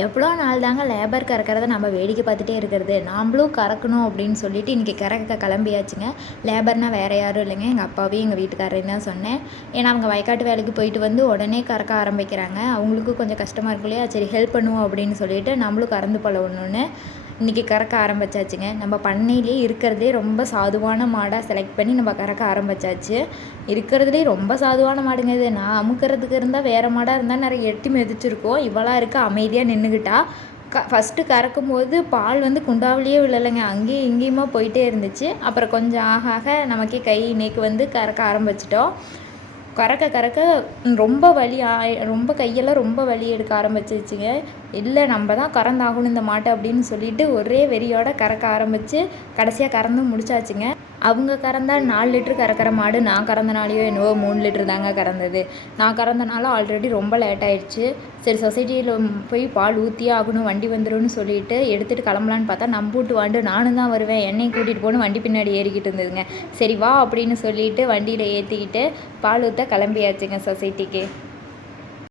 எவ்வளோ நாள் தாங்க லேபர் கறக்கிறத நம்ம வேடிக்கை பார்த்துட்டே இருக்கிறது. நாமளும் கறக்கணும் அப்படின்னு சொல்லிட்டு இன்றைக்கி கறக்க கிளம்பியாச்சுங்க. லேபர்னால் வேறு யாரும் இல்லைங்க, எங்கள் அப்பாவையும் எங்கள் வீட்டுக்காரரையும் தான் சொன்னேன். ஏன்னா அவங்க வயக்காட்டு வேலைக்கு போயிட்டு வந்து உடனே கறக்க ஆரம்பிக்கிறாங்க. அவங்களுக்கும் கொஞ்சம் கஷ்டமாக இருக்கும் இல்லையா, சரி ஹெல்ப் பண்ணுவோம் அப்படின்னு சொல்லிட்டு நம்மளும் கறந்து பழகணுன்னு இன்றைக்கி கறக்க ஆரம்பித்தாச்சுங்க. நம்ம பண்ணையிலே இருக்கிறதே ரொம்ப சாதுவான மாடாக செலக்ட் பண்ணி நம்ம கறக்க ஆரம்பித்தாச்சு. இருக்கிறதுலே ரொம்ப சாதுவான மாடுங்க இது. நான் அமுக்கிறதுக்கு இருந்தால் வேறு மாடாக இருந்தால் நிறைய எட்டி மிதிச்சிருக்கோம். இவளாக இருக்க அமைதியாக நின்றுக்கிட்டா. ஃபஸ்ட்டு கறக்கும்போது பால் வந்து குண்டாவிலேயே விழலைங்க, அங்கேயும் இங்கேயுமா போயிட்டே இருந்துச்சு. அப்புறம் கொஞ்சம் ஆக ஆக நமக்கே கை இன்னைக்கு வந்து கறக்க ஆரம்பிச்சிட்டோம். கறக்க கறக்க ரொம்ப வலி ரொம்ப கையெல்லாம் ரொம்ப வலி எடுக்க ஆரம்பிச்சிருச்சுங்க. இல்லை நம்ம தான் கறந்தாகணும் இந்த மாட்டை அப்படின்னு சொல்லிட்டு ஒரே வெறியோட கறக்க ஆரம்பித்து கடைசியாக கறந்து முடிச்சாச்சுங்க. அவங்க கறந்தால் 4 லிட்ரு கறக்கிற மாடு நான் கறந்தனாலையோ என்னவோ 3 லிட்ரு தாங்க கறந்தது. நான் கறந்தனால ஆல்ரெடி ரொம்ப லேட் ஆகிடுச்சு. சரி சொசைட்டியில் போய் பால் ஊற்றியே ஆகணும், வண்டி வந்துடும்னு சொல்லிட்டு எடுத்துகிட்டு கிளம்பலான்னு பார்த்தா நம்பூட்டு வாண்டு நானும் தான் வருவேன், என்னையும் கூட்டிகிட்டு போகணும் வண்டி பின்னாடி ஏறிக்கிட்டு இருந்ததுங்க. சரி வா அப்படின்னு சொல்லிட்டு வண்டியில் ஏற்றிக்கிட்டு பால் ஊற்ற கிளம்பியாச்சுங்க சொசைட்டிக்கு.